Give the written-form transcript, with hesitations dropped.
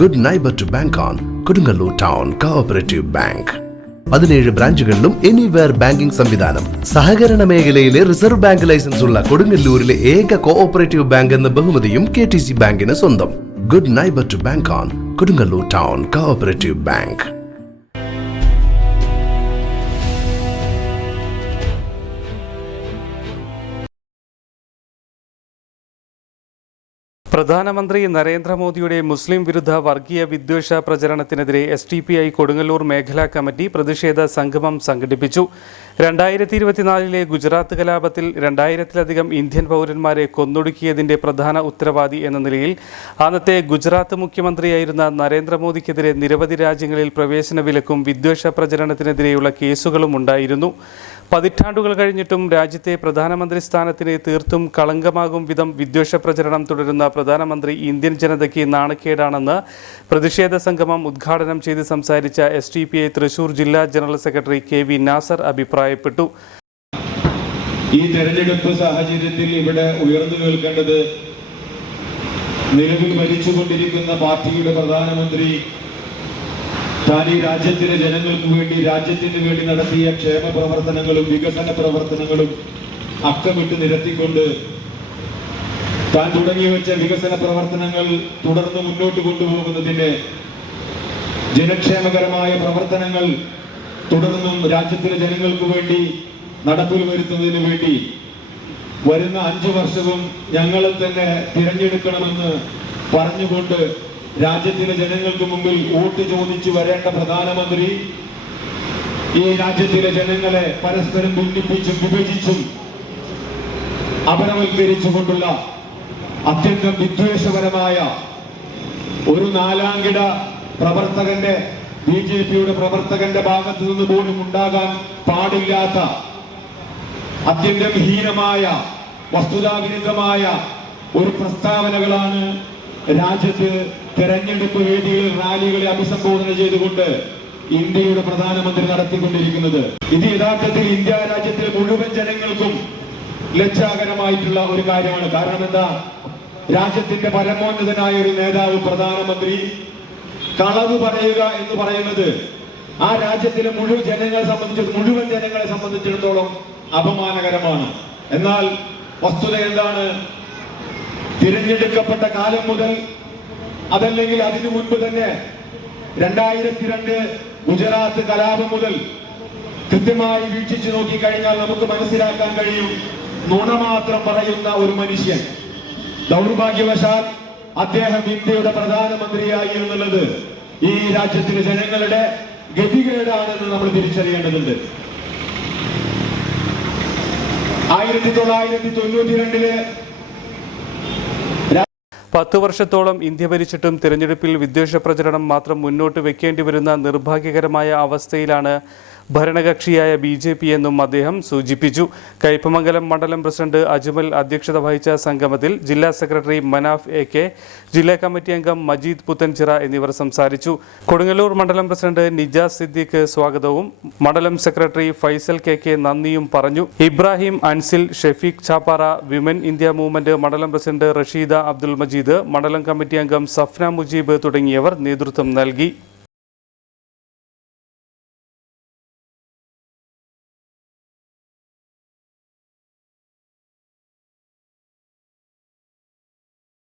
Good neighbour to bank on Kodungallur town cooperative bank. 17 ബ്രാഞ്ചുകളിലും anywhere banking സംവിധാനം. സഹകരണ മേഖലയിലെ റിസർവ് ബാങ്ക് ലൈസൻസ് ഉള്ള കൊടുങ്ങല്ലൂരിലെ ഏക കോഓപ്പറേറ്റീവ് ബാങ്ക് എന്ന ബഹുമതിയും KTC ബാങ്കിന് സ്വന്തം. Good neighbour to bank on Kodungallur town cooperative bank. പ്രധാനമന്ത്രി നരേന്ദ്രമോദിയുടെ മുസ്ലിം വിരുദ്ധ വർഗീയ വിദ്വേഷ പ്രചരണത്തിനെതിരെ SDPI കൊടുങ്ങല്ലൂർ മേഖലാ കമ്മിറ്റി പ്രതിഷേധ സംഗമം സംഘടിപ്പിച്ചു. 2024 ഗുജറാത്ത് കലാപത്തിൽ 2000-ലധികം ഇന്ത്യൻ പൗരന്മാരെ കൊന്നൊടുക്കിയതിന്റെ പ്രധാന ഉത്തരവാദി എന്ന നിലയിൽ അന്നത്തെ ഗുജറാത്ത് മുഖ്യമന്ത്രിയായിരുന്ന നരേന്ദ്രമോദിക്കെതിരെ നിരവധി രാജ്യങ്ങളിൽ പ്രവേശന വിലക്കും വിദ്വേഷ പ്രചരണത്തിനെതിരെയുള്ള കേസുകളും ഉണ്ടായിരുന്നു. പതിറ്റാണ്ടുകൾ കഴിഞ്ഞിട്ടും രാജ്യത്തെ പ്രധാനമന്ത്രി സ്ഥാനത്തിന് തീർത്തും കളങ്കമാകും വിധം വിദ്വേഷ പ്രചരണം തുടരുന്ന പ്രധാനമന്ത്രി ഇന്ത്യൻ ജനതയ്ക്ക് നാണക്കേടാണെന്ന് പ്രതിഷേധ സംഗമം ഉദ്ഘാടനം ചെയ്ത് സംസാരിച്ച SDPI തൃശൂർ ജില്ലാ ജനറൽ സെക്രട്ടറി KV നാസർ അഭിപ്രായപ്പെട്ടു. ഈ തെരഞ്ഞെടുപ്പ് സാഹചര്യത്തിൽ ഇവിടെ ഉയർന്നു കേൾക്കേണ്ടത് നിലവിൽ ഭരിച്ചുകൊണ്ടിരിക്കുന്ന പാർട്ടിയുടെ പ്രധാനമന്ത്രി താൻ ഈ രാജ്യത്തിലെ ജനങ്ങൾക്ക് വേണ്ടി രാജ്യത്തിന് വേണ്ടി നടത്തിയ ക്ഷേമ പ്രവർത്തനങ്ങളും വികസന പ്രവർത്തനങ്ങളും അക്കമിട്ട് നിരത്തിക്കൊണ്ട് താൻ തുടങ്ങി വെച്ച വികസന പ്രവർത്തനങ്ങൾ തുടർന്ന് മുന്നോട്ട് കൊണ്ടുപോകുന്നതിന് ജനക്ഷേമകരമായ പ്രവർത്തനങ്ങൾ തുടർന്നും രാജ്യത്തിലെ ജനങ്ങൾക്ക് വേണ്ടി നടപ്പിൽ വരുത്തുന്നതിന് വേണ്ടി വരുന്ന 5 വർഷവും ഞങ്ങളെ തന്നെ തിരഞ്ഞെടുക്കണമെന്ന് പറഞ്ഞുകൊണ്ട് രാജ്യത്തിലെ ജനങ്ങൾക്ക് മുമ്പിൽ വോട്ട് ചോദിച്ചു വരേണ്ട പ്രധാനമന്ത്രി ഈ രാജ്യത്തിലെ ജനങ്ങളെ പരസ്പരം ഭിന്നിപ്പിച്ചും വിഭജിച്ചും അപരവൽക്കരിച്ചുകൊണ്ടുള്ള അത്യന്തം വിദ്വേഷപരമായ ഒരു നാലാംകിട പ്രവർത്തകന്റെ BJPയുടെ പ്രവർത്തകന്റെ ഭാഗത്തു നിന്ന് പോലും ഉണ്ടാകാൻ പാടില്ലാത്ത അത്യന്തം ഹീനമായ വസ്തുതാവിരുദ്ധമായ ഒരു പ്രസ്താവനകളാണ് രാജ്യത്ത് തെരഞ്ഞെടുപ്പ് വേദികളിൽ റാലികളെ അഭിസംബോധന ചെയ്തുകൊണ്ട് ഇന്ത്യയുടെ പ്രധാനമന്ത്രി നടത്തിക്കൊണ്ടിരിക്കുന്നത്. ഇത് യഥാർത്ഥത്തിൽ ഇന്ത്യ രാജ്യത്തിലെ മുഴുവൻ ജനങ്ങൾക്കും ലജ്ജാകരമായിട്ടുള്ള ഒരു കാര്യമാണ്. കാരണം എന്താ, രാജ്യത്തിന്റെ പരമോന്നതനായ ഒരു നേതാവ് പ്രധാനമന്ത്രി കളവ് പറയുക എന്ന് പറയുന്നത് ആ രാജ്യത്തിലെ മുഴുവൻ ജനങ്ങളെ സംബന്ധിച്ചിടത്തോളം അപമാനകരമാണ്. എന്നാൽ വസ്തുത എന്താണ്, തിരഞ്ഞെടുക്കപ്പെട്ട കാലം മുതൽ അതല്ലെങ്കിൽ അതിനു മുൻപ് തന്നെ 2002 ഗുജറാത്ത് കലാപം മുതൽ കൃത്യമായി വീക്ഷിച്ചു നോക്കിക്കഴിഞ്ഞാൽ നമുക്ക് മനസ്സിലാക്കാൻ കഴിയും, നുണ മാത്രം പറയുന്ന ഒരു മനുഷ്യൻ. ദൗർഭാഗ്യവശാൽ അദ്ദേഹം ഇന്ത്യയുടെ പ്രധാനമന്ത്രിയായി എന്നുള്ളത് ഈ രാജ്യത്തിലെ ജനങ്ങളുടെ ഗതികേടാണെന്ന് നമ്മൾ തിരിച്ചറിയേണ്ടതുണ്ട്. 1992 10 വർഷത്തോളം ഇന്ത്യ ഭരിച്ചിട്ടും തിരഞ്ഞെടുപ്പിൽ വിദ്വേഷ പ്രചരണം മാത്രം മുന്നോട്ട് വെക്കേണ്ടി വരുന്ന നിർഭാഗ്യകരമായ അവസ്ഥയിലാണ് ഭരണകക്ഷിയായ BJP എന്നും അദ്ദേഹം സൂചിപ്പിച്ചു. കയ്പമംഗലം മണ്ഡലം പ്രസിഡന്റ് അജ്മൽ അധ്യക്ഷത വഹിച്ച സംഗമത്തിൽ ജില്ലാ സെക്രട്ടറി മനാഫ് AK, ജില്ലാ കമ്മിറ്റി അംഗം മജീദ് പുത്തൻചിറ എന്നിവർ സംസാരിച്ചു. കൊടുങ്ങല്ലൂർ മണ്ഡലം പ്രസിഡന്റ് നിജാസ് സിദ്ദീഖ് സ്വാഗതവും മണ്ഡലം സെക്രട്ടറി ഫൈസൽ KK നന്ദിയും പറഞ്ഞു. Ibrahim Ansil, Shefeeq Chappara, women India movement മണ്ഡലം പ്രസിഡന്റ് റഷീദ അബ്ദുൽ മജീദ്, മണ്ഡലം കമ്മിറ്റി അംഗം സഫ്ന മുജീബ് തുടങ്ങിയവർ നേതൃത്വം നൽകി.